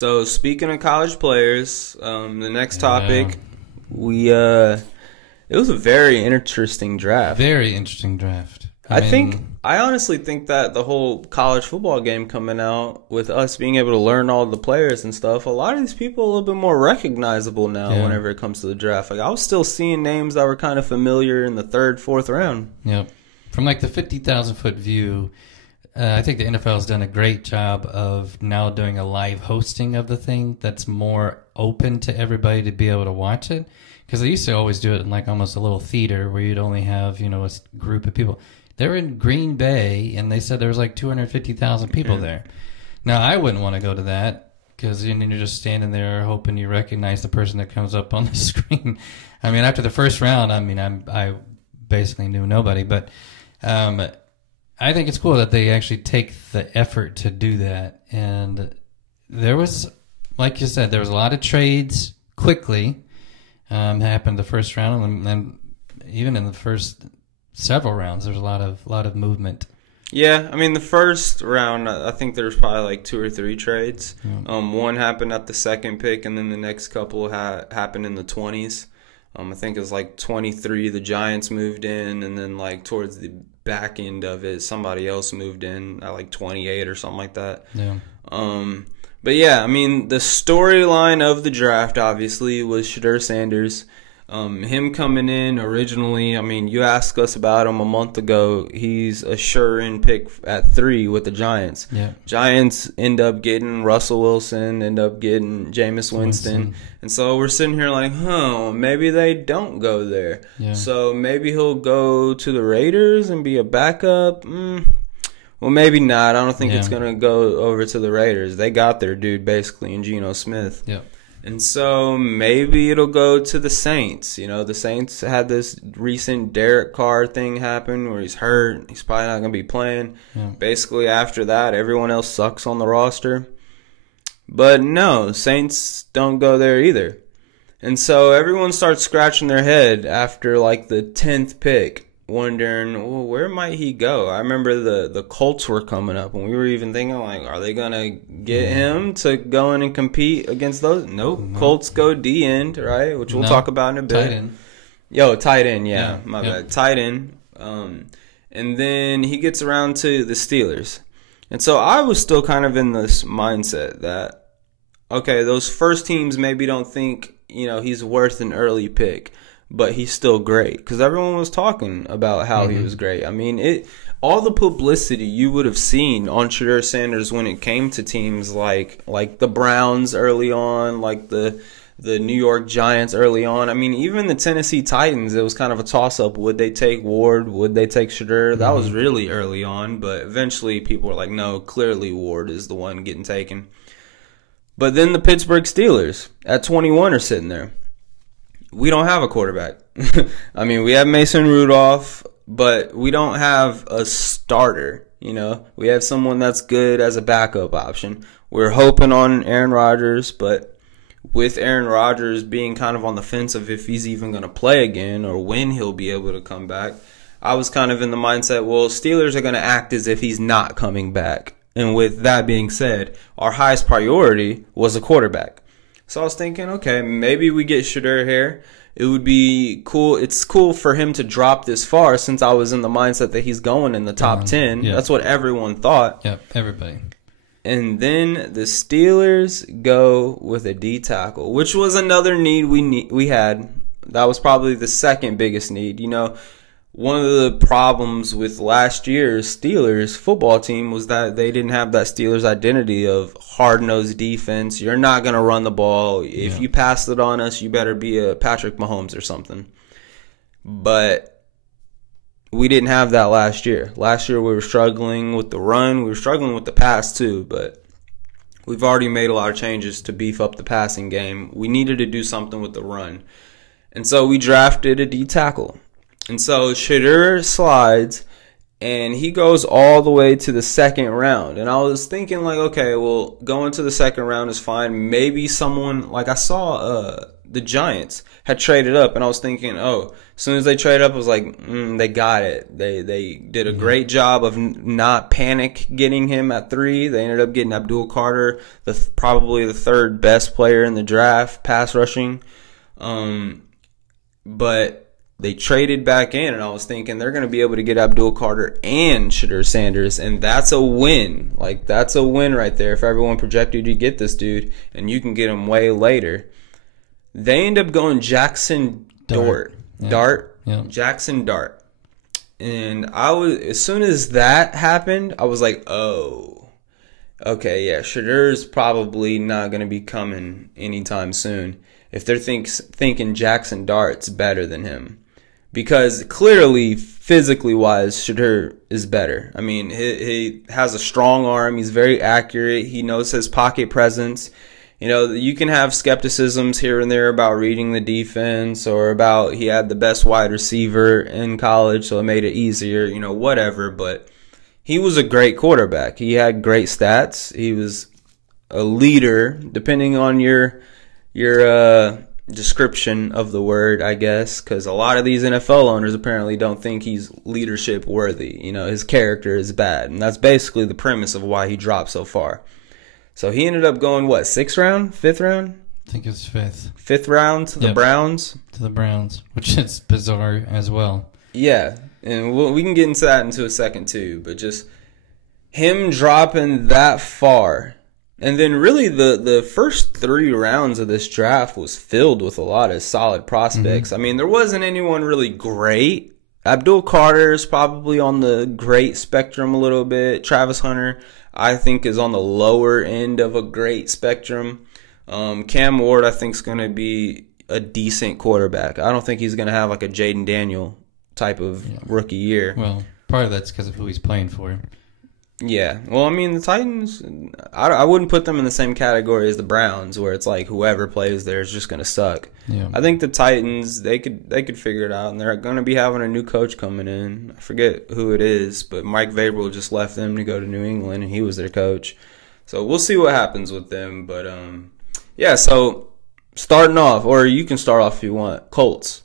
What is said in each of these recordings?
So speaking of college players, the next Yeah, topic, we it was a very interesting draft. very interesting draft. I mean, I honestly think that the whole college football game coming out with us being able to learn all the players and stuff, a lot of these people are a little bit more recognizable now yeah, whenever it comes to the draft. Like I was still seeing names that were kind of familiar in the third, fourth round. yeah. From like the 50,000 foot view, I think the NFL has done a great job of now doing a live hosting of the thing that's more open to everybody to be able to watch it. Because they used to always do it in like almost a little theater where you'd only have, a group of people. They were in Green Bay, and they said there was like 250,000 people there. Now, I wouldn't want to go to that because you're just standing there hoping you recognize the person that comes up on the screen. I mean, after the first round, I basically knew nobody. But I think it's cool that they actually take the effort to do that. And there was, like you said, there was a lot of trades quickly happened the first round, and then even in the first several rounds, there's a lot of movement. Yeah, I mean the first round, I think there was probably like two or three trades. One happened at the second pick, and then the next couple happened in the 20s. I think it was like 23. The Giants moved in, and then like towards the back end of it, somebody else moved in at like 28 or something like that. Yeah, But yeah, I mean, the storyline of the draft obviously was Shedeur Sanders. Him coming in originally, I mean, you asked us about him a month ago. He's a sure-in pick at 3 with the Giants. yeah, Giants end up getting Russell Wilson, end up getting Jameis Winston. And so we're sitting here like, maybe they don't go there. yeah, So maybe he'll go to the Raiders and be a backup. Well, maybe not. I don't think it's yeah, going to go over to the Raiders. They got their dude, basically, in Geno Smith. yeah, And so maybe it'll go to the Saints. You know, the Saints had this recent Derek Carr thing happen where he's hurt. He's probably not going to be playing. yeah. Basically, after that, everyone else sucks on the roster. But no, Saints don't go there either. And so everyone starts scratching their head after like the 10th pick, wondering, well, where might he go? I remember the Colts were coming up, and we were even thinking, like, are they going to get him to go in and compete against those? Nope. No. Colts go D-end, right, which we'll No. talk about in a bit. Tight end. Yo, tight end, yeah, Yeah, my yeah. bad. Tight end. And then he gets around to the Steelers. And so I was still kind of in this mindset that, okay, those first teams maybe don't think, he's worth an early pick, but he's still great because everyone was talking about how he was great. I mean, all the publicity you would have seen on Shedeur Sanders when it came to teams like the Browns early on, like the New York Giants early on. I mean, even the Tennessee Titans, it was kind of a toss-up. Would they take Ward? Would they take Shedeur? That was really early on, but eventually people were like, no, clearly Ward is the one getting taken. But then the Pittsburgh Steelers at 21 are sitting there. We don't have a quarterback. I mean, we have Mason Rudolph, but we don't have a starter. We have someone that's good as a backup option. We're hoping on Aaron Rodgers, but with Aaron Rodgers being kind of on the fence of if he's even going to play again or when he'll be able to come back, I was kind of in the mindset, well, Steelers are going to act as if he's not coming back. And with that being said, our highest priority was a quarterback. So I was thinking, okay, maybe we get Shedeur here. It would be cool. It's cool for him to drop this far since I was in the mindset that he's going in the top 10. Yeah. That's what everyone thought. Yep, everybody. And then the Steelers go with a D tackle, which was another need we had. That was probably the second biggest need. One of the problems with last year's Steelers football team was that they didn't have that Steelers identity of hard-nosed defense. You're not going to run the ball. If you pass it on us, you better be a Patrick Mahomes or something. But we didn't have that last year. Last year we were struggling with the run. We were struggling with the pass too, but we've already made a lot of changes to beef up the passing game. We needed to do something with the run. And so we drafted a D tackle. And so Shedeur slides, and he goes all the way to the second round. And I was thinking, like, okay, well, going to the second round is fine. Maybe someone, like I saw the Giants had traded up, and I was thinking, oh, as soon as they traded up, I was like, they got it. They did a great job of not panic getting him at 3. They ended up getting Abdul Carter, probably the 3rd best player in the draft, pass rushing. But they traded back in, and I was thinking they're going to be able to get Abdul Carter and Sehedur Sanders, and that's a win. Like, that's a win right there if everyone projected you to get this dude, and you can get him way later. They end up going Jackson Dart. Jackson Dart. And as soon as that happened, I was like, oh, okay, yeah, Shedur's probably not going to be coming anytime soon if they're thinking Jackson Dart's better than him. Because clearly, physically wise, Sehedur is better. I mean, he has a strong arm. He's very accurate. He knows his pocket presence. You know, you can have skepticisms here and there about reading the defense or about he had the best wide receiver in college, so it made it easier, you know, whatever. But he was a great quarterback. He had great stats. He was a leader, depending on your description of the word, I guess, because a lot of these NFL owners apparently don't think he's leadership worthy. You know, his character is bad, and that's basically the premise of why he dropped so far. So he ended up going, what, 6th round? 5th round? I think it was 5th. 5th round to the Browns? To the Browns, which is bizarre as well. Yeah, and we can get into that into a second too, but just him dropping that far. And then really the first 3 rounds of this draft was filled with a lot of solid prospects. I mean, there wasn't anyone really great. Abdul Carter is probably on the great spectrum a little bit. Travis Hunter, I think, is on the lower end of a great spectrum. Cam Ward, I think, is going to be a decent quarterback. I don't think he's going to have like a Jaden Daniel type of rookie year. Well, part of that's because of who he's playing for. Yeah. Well, I mean, the Titans, I wouldn't put them in the same category as the Browns, where it's like whoever plays there is just going to suck. Yeah. I think the Titans, they could figure it out, and they're going to be having a new coach coming in. I forget who it is, but Mike Vrabel just left them to go to New England, and he was their coach. So we'll see what happens with them. But, yeah, so starting off, or you can start off if you want, Colts.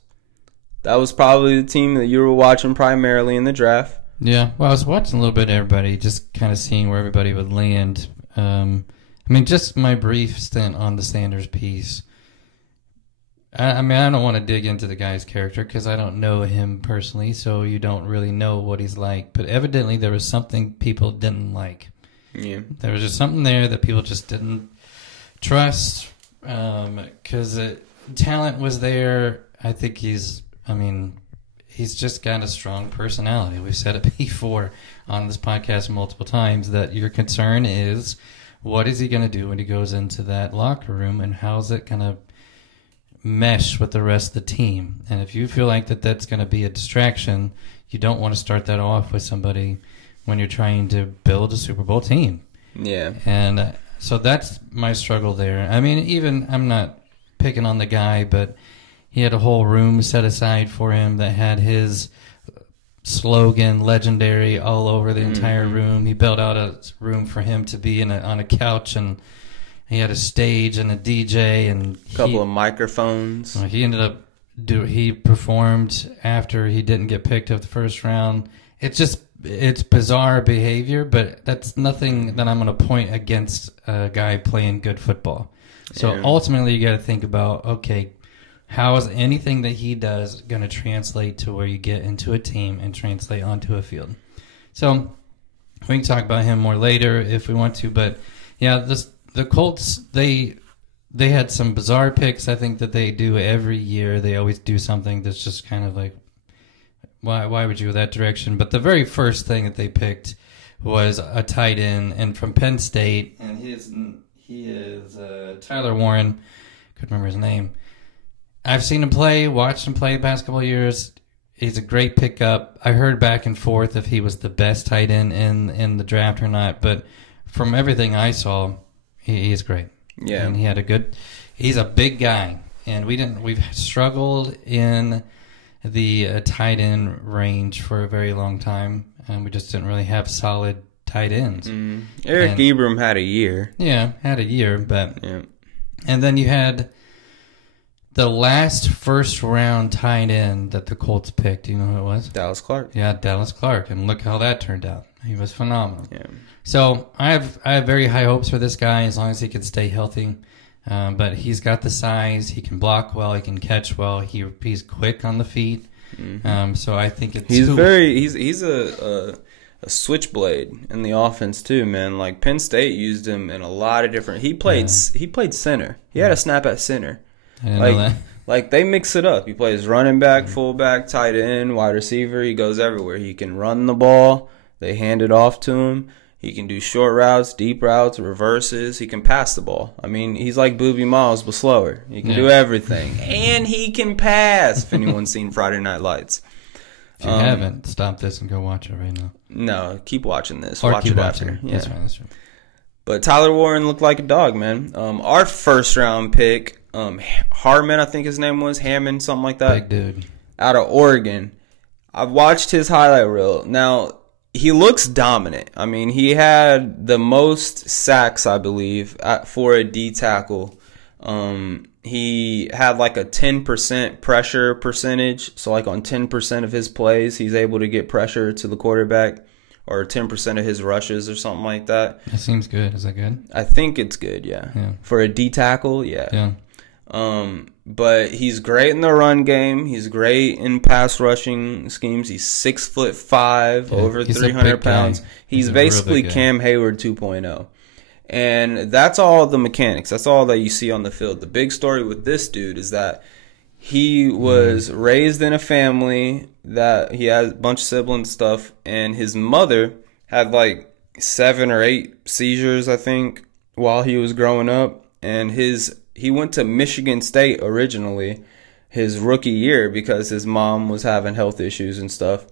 That was probably the team that you were watching primarily in the draft. Yeah, well, I was watching a little bit of everybody, just kind of seeing where everybody would land. I mean, just my brief stint on the Sanders piece. I mean, I don't want to dig into the guy's character because I don't know him personally, so you don't really know what he's like. But evidently there was something people didn't like. Yeah. There was just something there that people just didn't trust because talent was there. I think he's just got a strong personality. We've said it before on this podcast multiple times that your concern is what is he going to do when he goes into that locker room and how's it going to mesh with the rest of the team. And if you feel like that's going to be a distraction, you don't want to start that off with somebody when you're trying to build a Super Bowl team. Yeah. And so that's my struggle there. I mean, even I'm not picking on the guy, but he had a whole room set aside for him that had his slogan, legendary, all over the entire room. He built out a room for him to be on a couch, and he had a stage and a DJ and a couple of microphones. He ended up he performed after he didn't get picked up the first round. It's bizarre behavior, but that's nothing that I'm going to point against a guy playing good football. So ultimately, you got to think about, okay, how is anything that he does going to translate to where you get into a team and translate onto a field? So we can talk about him more later if we want to. But, yeah, the Colts, they had some bizarre picks, I think, that they do every year. They always do something that's just kind of like, why would you go that direction? But the very first thing that they picked was a tight end, and from Penn State. And he is Tyler Warren. Couldn't remember his name. I've seen him play, watched him play the past couple of years. He's a great pickup. I heard back and forth if he was the best tight end in the draft or not, but from everything I saw, he is great. Yeah, and he's a big guy, and we've struggled in the tight end range for a very long time, and we just didn't really have solid tight ends. Eric Ebram had a year. Yeah, had a year, but and then you had The last first-round tight end that the Colts picked, do you know who it was? Dallas Clark. Yeah, Dallas Clark, and look how that turned out. He was phenomenal. Yeah. So I have very high hopes for this guy as long as he can stay healthy. But he's got the size. He can block well. He can catch well. He's quick on the feet. Mm-hmm. So I think it's he's a switchblade in the offense too, man. Like Penn State used him in a lot of different. He played center. He had a snap at center. I didn't know that. Like they mix it up. He plays running back, fullback, tight end, wide receiver. He goes everywhere. He can run the ball. They hand it off to him. He can do short routes, deep routes, reverses. He can pass the ball. I mean, he's like Boobie Miles, but slower. He can do everything. And he can pass, if anyone's seen Friday Night Lights. If you haven't, stop this and go watch it right now. No, keep watching this. Or watch keep it watching. after. Yeah. That's true. But Tyler Warren looked like a dog, man. Our first-round pick, Harmon, I think his name was, Hammond, something like that. Big dude. Out of Oregon. I've watched his highlight reel. Now, he looks dominant. I mean, he had the most sacks, I believe, for a D tackle. He had like a 10% pressure percentage. So like on 10% of his plays, he's able to get pressure to the quarterback, or 10% of his rushes or something like that. That seems good. Is that good? I think it's good, yeah. For a D tackle, yeah. But he's great in the run game. He's great in pass rushing schemes. He's 6'5", over 300 pounds. He's basically Cam Hayward 2.0. And that's all the mechanics. That's all that you see on the field. The big story with this dude is that he was raised in a family that he has a bunch of siblings and stuff, and his mother had like 7 or 8 seizures, I think, while he was growing up. And he went to Michigan State originally his rookie year because his mom was having health issues and stuff.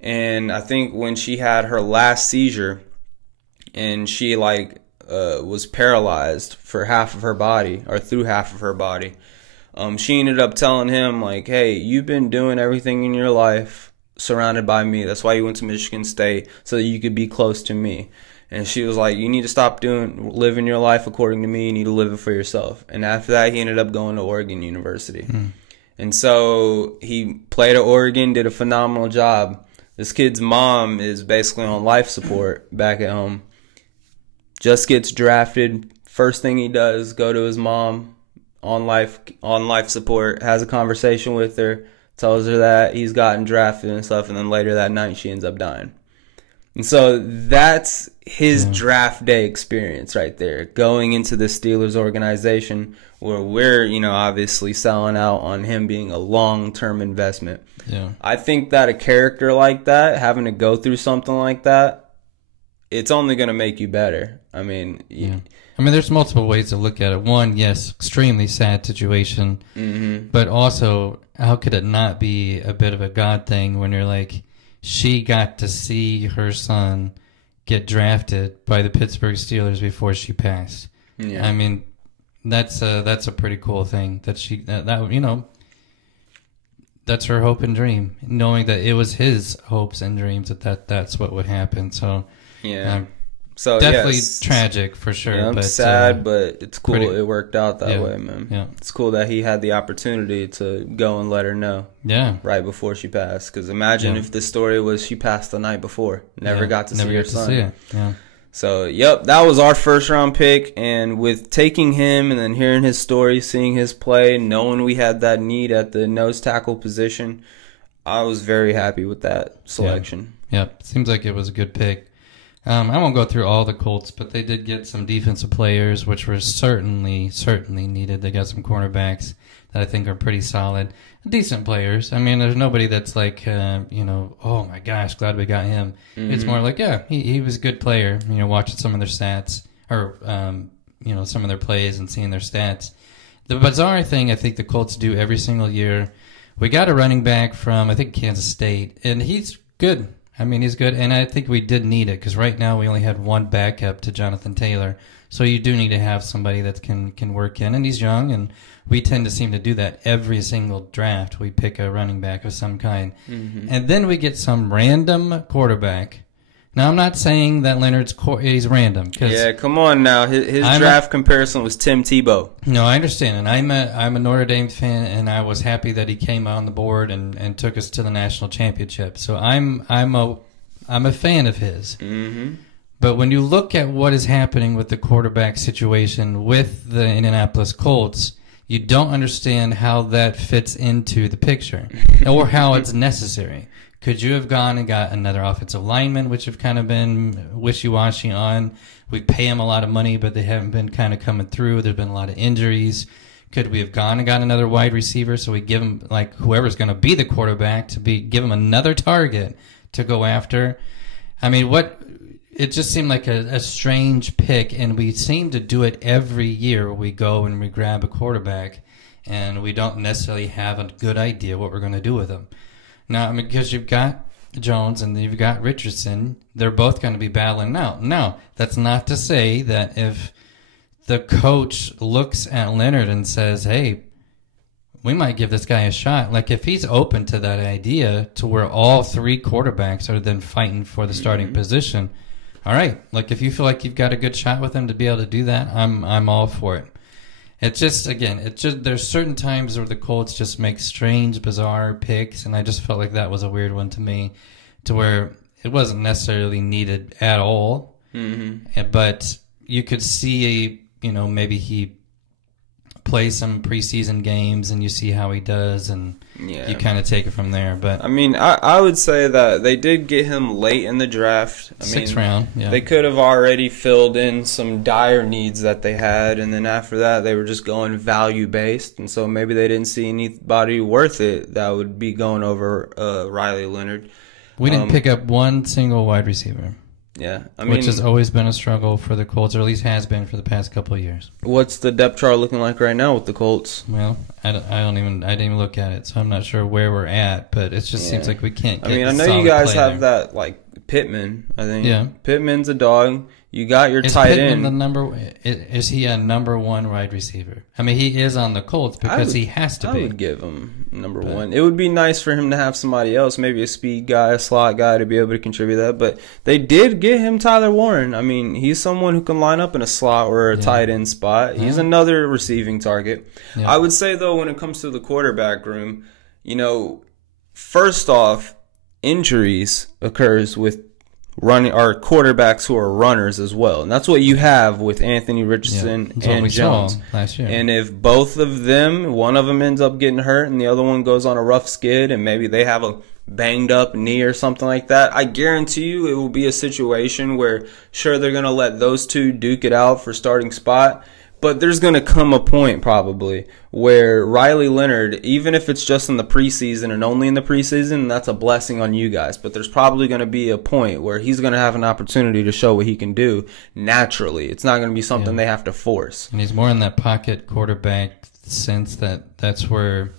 And I think when she had her last seizure and she was paralyzed for half of her body, or through half of her body, she ended up telling him, like, hey, you've been doing everything in your life surrounded by me. That's why you went to Michigan State, so that you could be close to me. And she was like, you need to stop living your life according to me. You need to live it for yourself. And after that, he ended up going to Oregon University. And so he played at Oregon, did a phenomenal job. This kid's mom is basically on life support back at home. Just gets drafted. First thing he does, go to his mom on life support, has a conversation with her, tells her that he's gotten drafted and stuff. And then later that night, she ends up dying. And so that's his draft day experience right there, going into the Steelers organization where we're, obviously selling out on him being a long-term investment. Yeah. I think that a character like that, having to go through something like that, it's only going to make you better. I mean, there's multiple ways to look at it. One, yes, extremely sad situation, but also, how could it not be a bit of a God thing when you're like, she got to see her son get drafted by the Pittsburgh Steelers before she passed. Yeah. I mean, that's a pretty cool thing that that's her hope and dream, knowing that it was his hopes and dreams that's what would happen. So so definitely tragic for sure. Yeah, but sad, but it's cool it worked out that way, man. Yeah. It's cool that he had the opportunity to go and let her know. Yeah. Right before she passed. Because imagine if the story was she passed the night before, never got to see her son. Yeah. So, that was our first round pick, and with taking him and then hearing his story, seeing his play, knowing we had that need at the nose tackle position, I was very happy with that selection. Yeah. Seems like it was a good pick. I won't go through all the Colts, but they did get some defensive players, which were certainly needed. They got some cornerbacks that I think are pretty solid. Decent players. I mean, there's nobody that's like, oh my gosh, glad we got him. It's more like, he was a good player. Watching some of their stats, or, some of their plays and seeing their stats. The bizarre thing I think the Colts do every single year, we got a running back from, I think, Kansas State, and he's good. I mean, he's good, and I think we did need it because right now we only had one backup to Jonathan Taylor. So you do need to have somebody that can work in, and he's young, and we tend to seem to do that every single draft. We pick a running back of some kind. And then we get some random quarterback Now, I'm not saying that he's random. Yeah, come on now. His draft comparison was Tim Tebow. No, I understand, and I'm a Notre Dame fan, and I was happy that he came on the board and took us to the national championship. So I'm a fan of his. Mm-hmm. But when you look at what is happening with the quarterback situation with the Indianapolis Colts, you don't understand how that fits into the picture or how it's necessary. Could you have gone and got another offensive lineman, which have kind of been wishy-washy on? We pay them a lot of money, but they haven't been kind of coming through. There's been a lot of injuries. Could we have gone and got another wide receiver so we give him, like, whoever's going to be the quarterback give him another target to go after? I mean, it just seemed like a strange pick, and we seem to do it every year. We go and we grab a quarterback, and we don't necessarily have a good idea what we're going to do with him. Now, I mean, because you've got Jones and you've got Richardson, they're both going to be battling out. Now, that's not to say that if the coach looks at Leonard and says, hey, we might give this guy a shot. Like, if he's open to that idea to where all three quarterbacks are then fighting for the starting position, all right, like, if you feel like you've got a good shot with him to be able to do that, I'm all for it. It's just, again, there's certain times where the Colts just make strange, bizarre picks, and I just felt like that was a weird one to me, to where it wasn't necessarily needed at all. Mm-hmm. But you could see, maybe he plays some preseason games, and you see how he does, and you kind of take it from there. But I mean, I would say that they did get him late in the draft. Sixth round, yeah. They could have already filled in some dire needs that they had, and then after that, they were just going value-based, and so maybe they didn't see anybody worth it that would be going over Riley Leonard. We didn't pick up one single wide receiver. Yeah, I mean, which has always been a struggle for the Colts, or at least has been for the past couple of years. What's the depth chart looking like right now with the Colts? Well, I didn't even look at it, so I'm not sure where we're at. But it just seems like we can't get I know you guys have that, like, Pittman, I think. Yeah. Pittman's a dog. You got your tight end. Is he a number one wide receiver? I mean, he is on the Colts because he has to be. I would give him number one. It would be nice for him to have somebody else, maybe a speed guy, a slot guy, to be able to contribute that. But they did get him Tyler Warren. I mean, he's someone who can line up in a slot or a tight end spot. He's another receiving target. Yeah. I would say, though, when it comes to the quarterback room, first off, injuries occurs with running our quarterbacks who are runners as well, and that's what you have with Anthony Richardson and Jones last year. And if both of them, one of them ends up getting hurt and the other one goes on a rough skid, and maybe they have a banged up knee or something like that, I guarantee you it will be a situation where sure, they're going to let those two duke it out for starting spot. But there's going to come a point probably where Riley Leonard, even if it's just in the preseason and only in the preseason, that's a blessing on you guys. But there's probably going to be a point where he's going to have an opportunity to show what he can do naturally. It's not going to be something they have to force. And he's more in that pocket quarterback sense that's where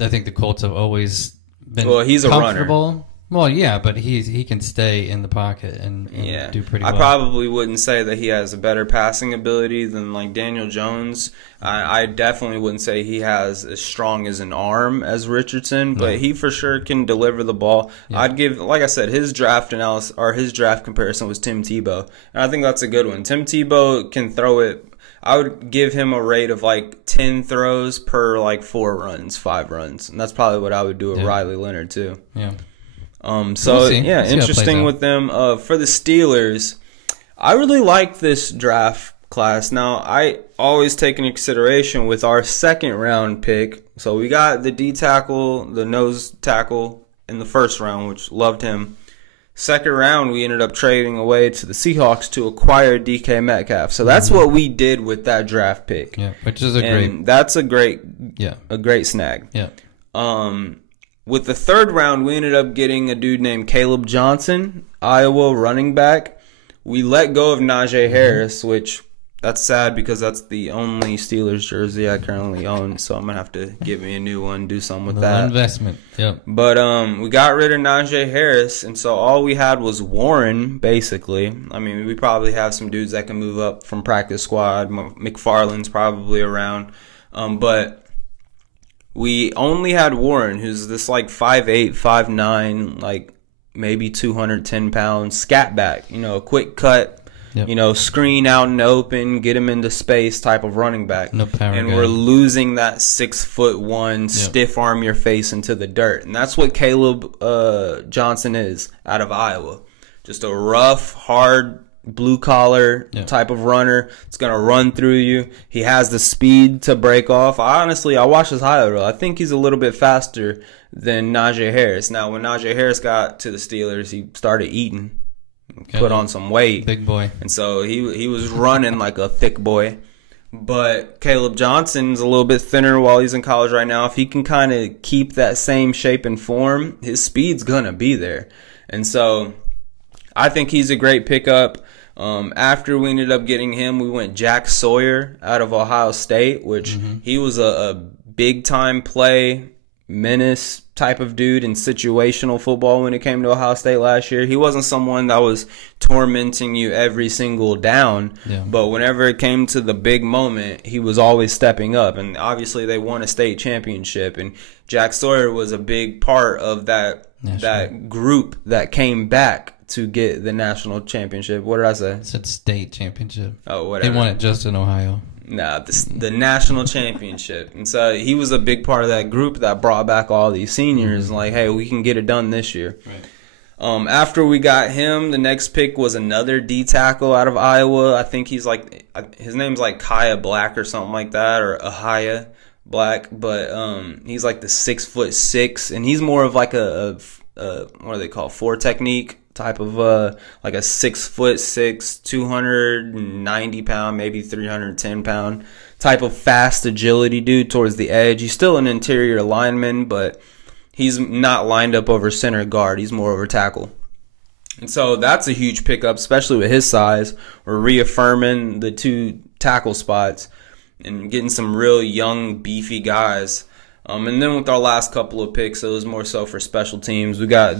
I think the Colts have always been he's comfortable. A runner. Well, yeah, but he can stay in the pocket and do pretty well. I probably wouldn't say that he has a better passing ability than like Daniel Jones. I definitely wouldn't say he has as strong as an arm as Richardson, but he for sure can deliver the ball. Yeah. I'd give, like I said, his draft analysis or his draft comparison was Tim Tebow, and I think that's a good one. Tim Tebow can throw it. I would give him a rate of like 10 throws per like 5 runs, and that's probably what I would do with Riley Leonard too. Yeah. Interesting with them. For the Steelers, I really like this draft class. Now, I always take into consideration with our second round pick. So we got the D tackle, the nose tackle in the first round, which loved him. Second round, we ended up trading away to the Seahawks to acquire DK Metcalf. So that's what we did with that draft pick. Yeah, which is that's a great snag. Yeah. With the third round, we ended up getting a dude named Caleb Johnson, Iowa running back. We let go of Najee Harris, which that's sad because that's the only Steelers jersey I currently own. So I'm going to have to get me a new one, do something with that. Investment, yep. But we got rid of Najee Harris, and so all we had was Warren, basically. I mean, we probably have some dudes that can move up from practice squad. McFarland's probably around. But we only had Warren, who's this like 5'8", 5'9", like maybe 210 pounds, scat back, a quick cut. Yep. Screen out in the open, get him into space type of running back. No power and guy. we're losing that 6'1", stiff arm your face into the dirt. And that's what Caleb Johnson is out of Iowa. Just a rough, hard, blue collar type of runner. It's going to run through you. He has the speed to break off. I watched his highlight reel. I think he's a little bit faster than Najee Harris. Now, when Najee Harris got to the Steelers, he started eating. Put on some weight. Big boy. And so he was running like a thick boy. But Caleb Johnson's a little bit thinner while he's in college right now. If he can kind of keep that same shape and form, his speed's going to be there. And so I think he's a great pickup. After we ended up getting him, we went Jack Sawyer out of Ohio State, which he was a big-time play, menace type of dude in situational football when it came to Ohio State last year. He wasn't someone that was tormenting you every single down, but whenever it came to the big moment, he was always stepping up. And obviously they won a state championship, and Jack Sawyer was a big part of that group that came back to get the national championship. What did I say? It said state championship. Oh, whatever. They won it just in Ohio. Nah, the national championship. And so he was a big part of that group that brought back all these seniors. Like, hey, we can get it done this year. Right. After we got him, the next pick was another D tackle out of Iowa. I think his name's like Kaya Black or something like that, or Ahaya Black. But he's like the 6'6", and he's more of like a what do they call, 4 technique type of like a 6'6", 290 pound, maybe 310 pound type of fast agility dude towards the edge. He's still an interior lineman, but he's not lined up over center guard. He's more over tackle. And so that's a huge pickup, especially with his size. We're reaffirming the 2 tackle spots and getting some real young, beefy guys. And then with our last couple of picks, it was more so for special teams. We got a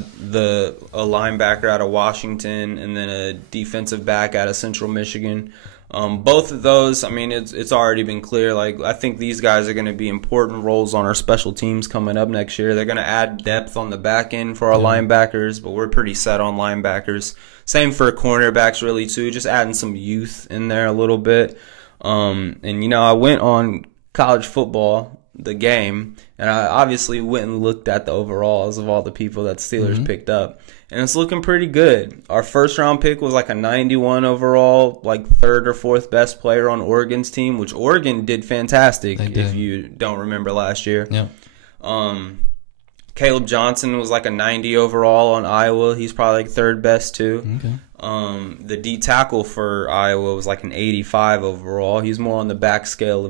linebacker out of Washington and then a defensive back out of Central Michigan. Both of those, I mean, it's already been clear. Like, I think these guys are going to be important roles on our special teams coming up next year. They're going to add depth on the back end for our linebackers, but we're pretty set on linebackers. Same for cornerbacks, really, too. Just adding some youth in there a little bit. And, I went on college football, the game, and I obviously went and looked at the overalls of all the people that Steelers picked up, and it's looking pretty good. Our first round pick was like a 91 overall, like 3rd or 4th best player on Oregon's team, which Oregon did fantastic. If you don't remember last year. Caleb Johnson was like a 90 overall on Iowa. He's probably like 3rd best too. The D tackle for Iowa was like an 85 overall. He's more on the back scale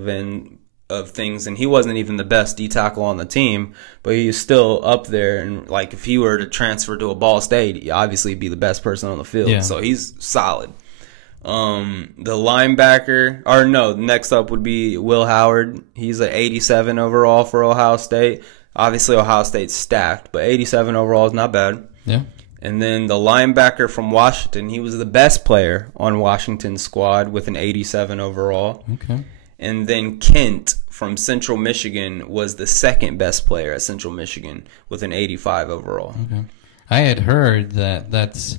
of things, and he wasn't even the best D tackle on the team, but he's still up there. And like, if he were to transfer to a Ball State, he'd obviously be the best person on the field. So he's solid. The linebacker, next up would be Will Howard. He's an 87 overall for Ohio State. Obviously Ohio State's stacked, but 87 overall is not bad. And then the linebacker from Washington, he was the best player on Washington's squad with an 87 overall. And then Kent from Central Michigan was the 2nd best player at Central Michigan with an 85 overall. I had heard that that's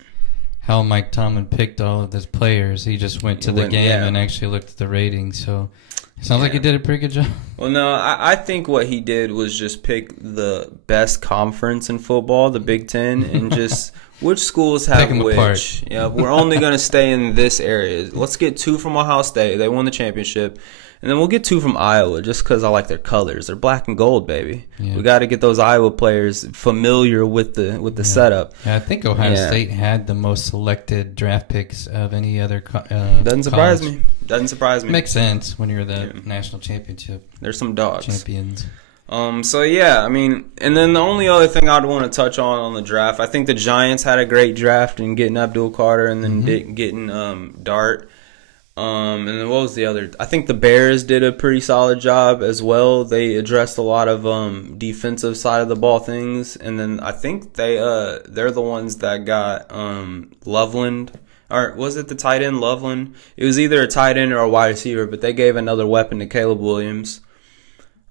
how Mike Tomlin picked all of his players. He just went to the game and actually looked at the ratings. So it sounds like he did a pretty good job. Well, no, I think what he did was just pick the best conference in football, the Big Ten, and just which schools have which. We're only going to stay in this area. Let's get 2 from Ohio State. They won the championship. And then we'll get 2 from Iowa just because I like their colors. They're black and gold, baby. We got to get those Iowa players familiar with the setup. I think Ohio State had the most selected draft picks of any other Doesn't surprise me. Makes sense when you're the national championship. There's some dogs. Champions. So, I mean, and then the only other thing I'd want to touch on the draft, I think the Giants had a great draft in getting Abdul Carter and then getting Dart. And then what was the other? I think the Bears did a pretty solid job as well. They addressed a lot of defensive side of the ball things, and then I think they're the ones that got Loveland, or was it the tight end Loveland? It was either a tight end or a wide receiver, but they gave another weapon to Caleb Williams.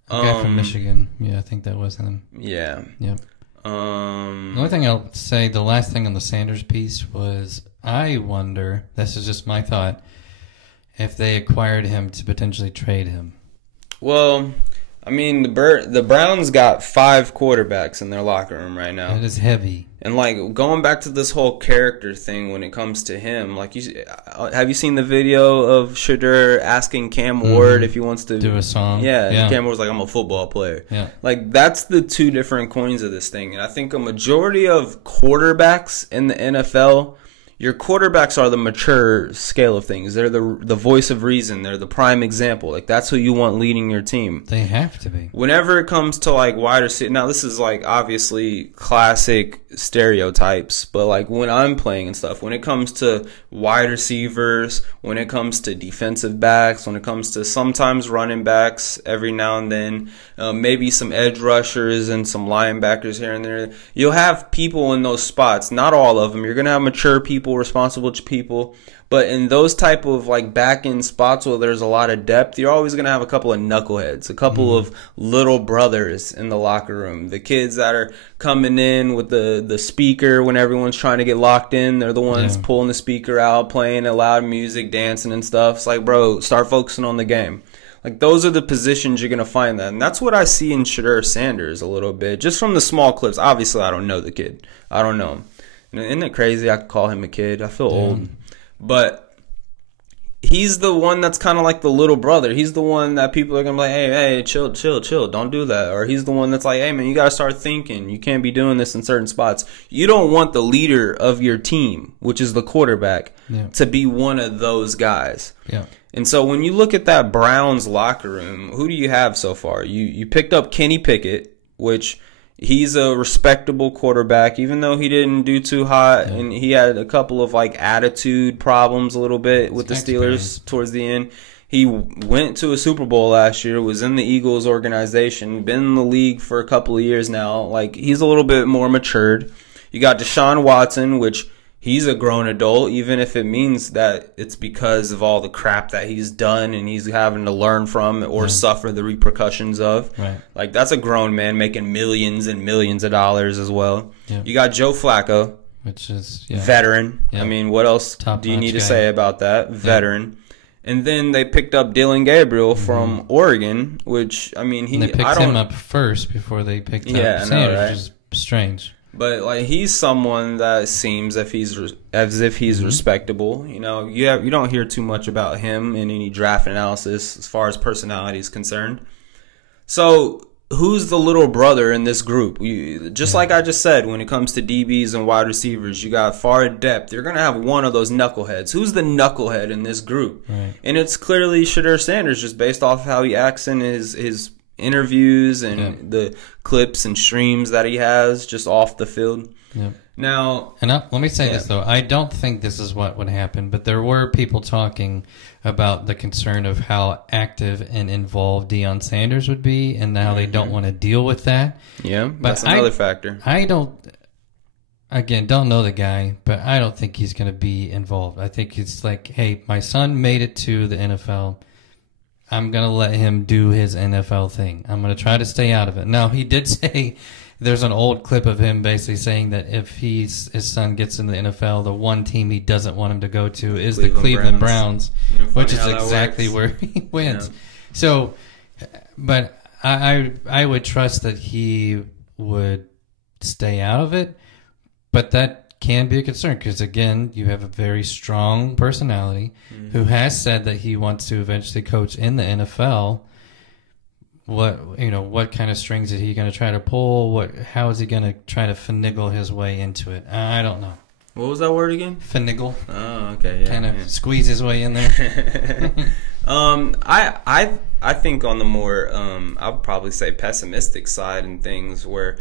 A guy from Michigan. Yeah, I think that was him. Yeah. Yep. The only thing I'll say, the last thing on the Sanders piece was, I wonder, this is just my thought, if they acquired him to potentially trade him. Well, I mean, the Browns got 5 quarterbacks in their locker room right now. It is heavy. And, like, going back to this whole character thing when it comes to him, like, have you seen the video of Shedeur asking Cam Ward if he wants to do a song? Yeah. Cam Ward's like, I'm a football player. Yeah. Like, that's the two different coins of this thing. And I think a majority of quarterbacks in the NFL, your quarterbacks are the mature scale of things. They're the voice of reason. They're the prime example. Like, that's who you want leading your team. They have to be. Whenever it comes to, like, wide receiver, now this is, like, obviously classic stereotypes, but, like, when I'm playing and stuff, when it comes to wide receivers, when it comes to defensive backs, when it comes to sometimes running backs every now and then, maybe some edge rushers and some linebackers here and there, you'll have people in those spots. Not all of them. You're going to have mature people, responsible people. But in those type of, like, back-end spots where there's a lot of depth, you're always going to have a couple of knuckleheads, a couple of little brothers in the locker room. The kids that are coming in with the speaker when everyone's trying to get locked in, they're the ones pulling the speaker out, playing loud music, dancing and stuff. It's like, bro, start focusing on the game. Like, those are the positions you're going to find that. And that's what I see in Sehedur Sanders a little bit, just from the small clips. Obviously, I don't know the kid. I don't know him. And isn't it crazy I could call him a kid? I feel old. But he's the one that's kind of like the little brother. He's the one that people are going to be like, hey, chill, don't do that. Or he's the one that's like, hey, man, you got to start thinking. You can't be doing this in certain spots. You don't want the leader of your team, which is the quarterback, to be one of those guys. Yeah. And so when you look at that Browns locker room, who do you have so far? You picked up Kenny Pickett, which he's a respectable quarterback, even though he didn't do too hot, and he had a couple of, like, attitude problems a little bit with the Steelers towards the end. He went to a Super Bowl last year, was in the Eagles organization, been in the league for a couple of years now. Like, he's a little bit more matured. You got Deshaun Watson, which he's a grown adult, even if it means that it's because of all the crap that he's done and he's having to learn from or suffer the repercussions of. Right. Like, that's a grown man making millions and millions of dollars as well. Yeah. You got Joe Flacco, which is veteran. Yeah. I mean, what else do you need to say about that? Veteran. And then they picked up Dylan Gabriel from Oregon, which, I mean, they picked him up first before they picked up Sanders, which is strange. But, like, he's someone that seems as if he's respectable. You know, you don't hear too much about him in any draft analysis as far as personality is concerned. So, who's the little brother in this group? Like I just said, when it comes to DBs and wide receivers, you got far depth. You're going to have one of those knuckleheads. Who's the knucklehead in this group? Right. And it's clearly Sehedur Sanders, just based off how he acts in his interviews and the clips and streams that he has just off the field. Yeah. Now, and let me say this, though. I don't think this is what would happen, but there were people talking about the concern of how active and involved Deion Sanders would be and how they don't want to deal with that. Yeah, but that's another factor. I don't know the guy, but I don't think he's going to be involved. I think it's like, hey, my son made it to the NFL. I'm going to let him do his NFL thing. I'm going to try to stay out of it. Now, he did say, there's an old clip of him basically saying that if his son gets in the NFL, the one team he doesn't want him to go to is the Cleveland Browns, which is exactly where he wins. Yeah. So, but I would trust that he would stay out of it, but that can be a concern because, again, you have a very strong personality who has said that he wants to eventually coach in the NFL. What kind of strings is he going to try to pull? How is he going to try to finagle his way into it? I don't know. What was that word again? Finagle. Oh, okay. Yeah, kind of squeeze his way in there. I think on the more I would probably say pessimistic side and things where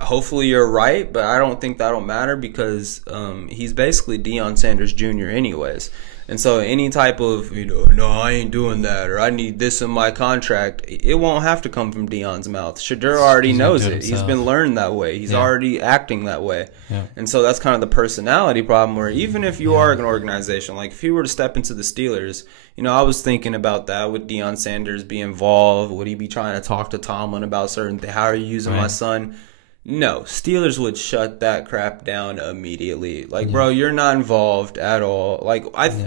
hopefully you're right, but I don't think that'll matter because he's basically Deion Sanders Jr. anyways. And so any type of, no, I ain't doing that, or I need this in my contract, it won't have to come from Deion's mouth. Shedeur already knows it. He's been learned that way. He's already acting that way. Yeah. And so that's kind of the personality problem where even if you are an organization, like if he were to step into the Steelers, I was thinking about that. Would Deion Sanders be involved? Would he be trying to talk to Tomlin about certain things? How are you using my son? No, Steelers would shut that crap down immediately. Like, Yeah. bro, you're not involved at all. Like, Yeah.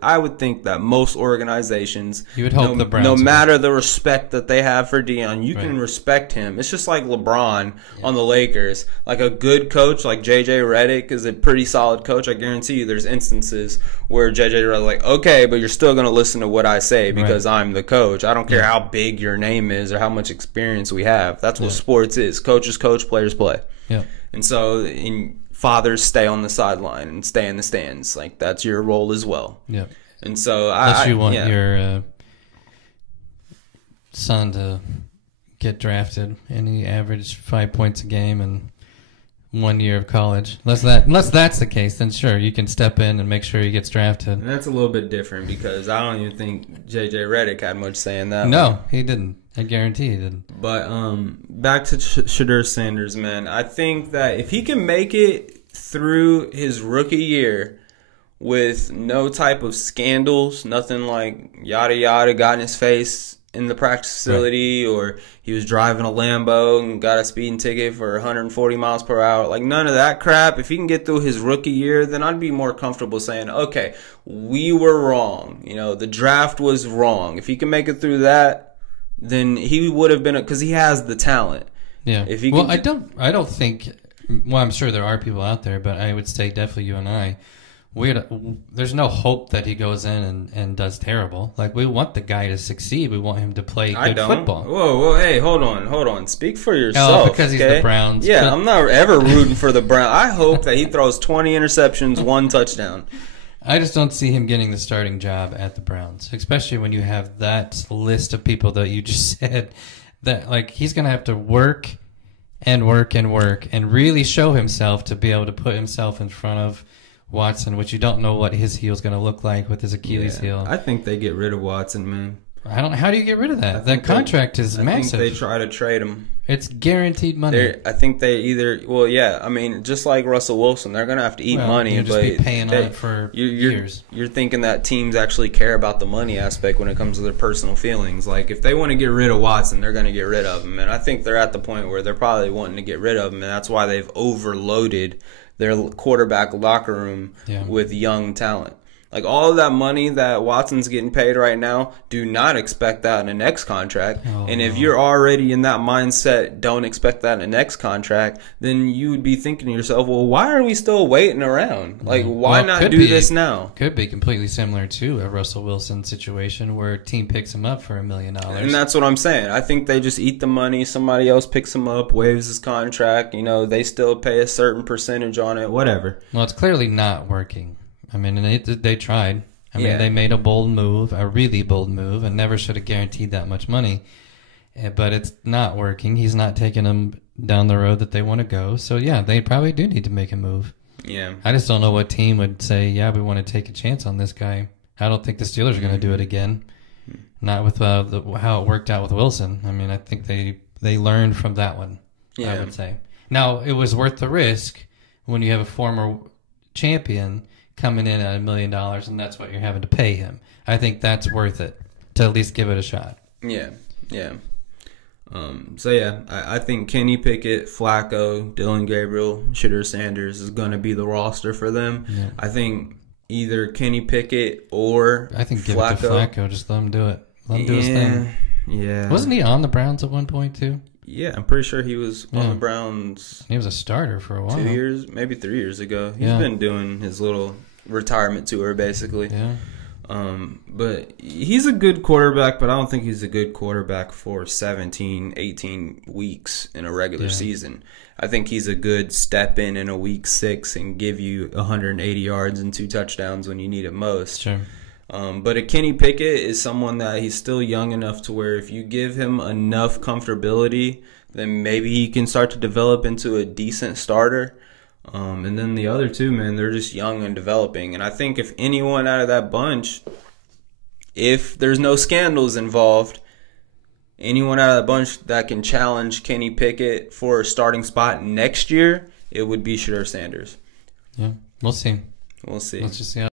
I would think that most organizations, You would hope the Browns no would. matter the respect that they have for Deion, you can Right. respect him. It's just like LeBron on the Lakers. Like a good coach, like JJ Redick is a pretty solid coach. I guarantee you, there's instances where JJ Redick like, okay, but you're still gonna listen to what I say because I'm the coach. I don't care how big your name is or how much experience we have. That's what sports is. Coaches coach, players play. Yeah. And so fathers stay on the sideline and stay in the stands. Like, that's your role as well. Yeah. And so Unless you want your son to get drafted and he averaged 5 points a game and 1 year of college. Unless that's the case, then sure, you can step in and make sure he gets drafted. And that's a little bit different because I don't even think JJ Redick had much say in that. No, he didn't. I guarantee he didn't. But back to Shedeur Sanders, man. I think that if he can make it through his rookie year with no type of scandals, nothing like yada yada got in his face in the practice facility, or he was driving a Lambo and got a speeding ticket for 140 miles per hour. Like, none of that crap. If he can get through his rookie year, then I'd be more comfortable saying, okay, we were wrong. You know, the draft was wrong. If he can make it through that, then he would have been, because he has the talent. Yeah. If he well, can, I don't think. Well, I'm sure there are people out there, but I would say definitely you and I. There's no hope that he goes in and does terrible. Like, we want the guy to succeed. We want him to play good football. Whoa, hey, hold on. Speak for yourself. Oh, because he's the Browns. Yeah, I'm not ever rooting for the Browns. I hope that he throws 20 interceptions, 1 touchdown. I just don't see him getting the starting job at the Browns, especially when you have that list of people that you just said. That, like, he's going to have to work and work and work and really show himself to be able to put himself in front of Watson, which you don't know what his heel's going to look like with his Achilles heel. I think they get rid of Watson, man. I don't. How do you get rid of that? That contract is massive. I think they try to trade him. It's guaranteed money. I think they either. Well, yeah. I mean, just like Russell Wilson, they're gonna have to eat money. You'll just be paying on it for years. You're thinking that teams actually care about the money aspect when it comes to their personal feelings. Like, if they want to get rid of Watson, they're gonna get rid of him. And I think they're at the point where they're probably wanting to get rid of him, and that's why they've overloaded their quarterback locker room with young talent. Like, all of that money that Watson's getting paid right now, do not expect that in the next contract. And if you're already in that mindset, don't expect that in the next contract, then you would be thinking to yourself, well, why are we still waiting around? Like, why not do this now? Could be completely similar to a Russell Wilson situation where a team picks him up for $1 million. And that's what I'm saying. I think they just eat the money. Somebody else picks him up, waives his contract. You know, they still pay a certain percentage on it, whatever. Well, it's clearly not working. I mean, they tried. I mean, they made a bold move, a really bold move, and never should have guaranteed that much money. But it's not working. He's not taking them down the road that they want to go. So, yeah, they probably do need to make a move. Yeah. I just don't know what team would say, yeah, we want to take a chance on this guy. I don't think the Steelers are going to do it again. Not with how it worked out with Wilson. I mean, I think they learned from that one, I would say. Now, it was worth the risk when you have a former champion coming in at $1 million, and that's what you're having to pay him. I think that's worth it to at least give it a shot. Yeah. I think Kenny Pickett, Flacco, Dylan Gabriel, Shedeur Sanders is going to be the roster for them. Yeah. I think either Kenny Pickett or I think give Flacco. it to Flacco. Just let him do it. Let him do his thing. Yeah. Wasn't he on the Browns at one point too? Yeah, I'm pretty sure he was on the Browns. He was a starter for a while. 2 years, maybe 3 years ago. He's been doing his little retirement tour, basically. Yeah. But he's a good quarterback, but I don't think he's a good quarterback for 17, 18 weeks in a regular season. I think he's a good step in a week 6 and give you 180 yards and 2 touchdowns when you need it most. Sure. But a Kenny Pickett is someone that he's still young enough to where if you give him enough comfortability, then maybe he can start to develop into a decent starter. And then the other two, man, they're just young and developing. And I think if anyone out of that bunch, if there's no scandals involved, anyone out of that bunch that can challenge Kenny Pickett for a starting spot next year, it would be Shedeur Sanders. Yeah, we'll see. We'll see. Let's just see how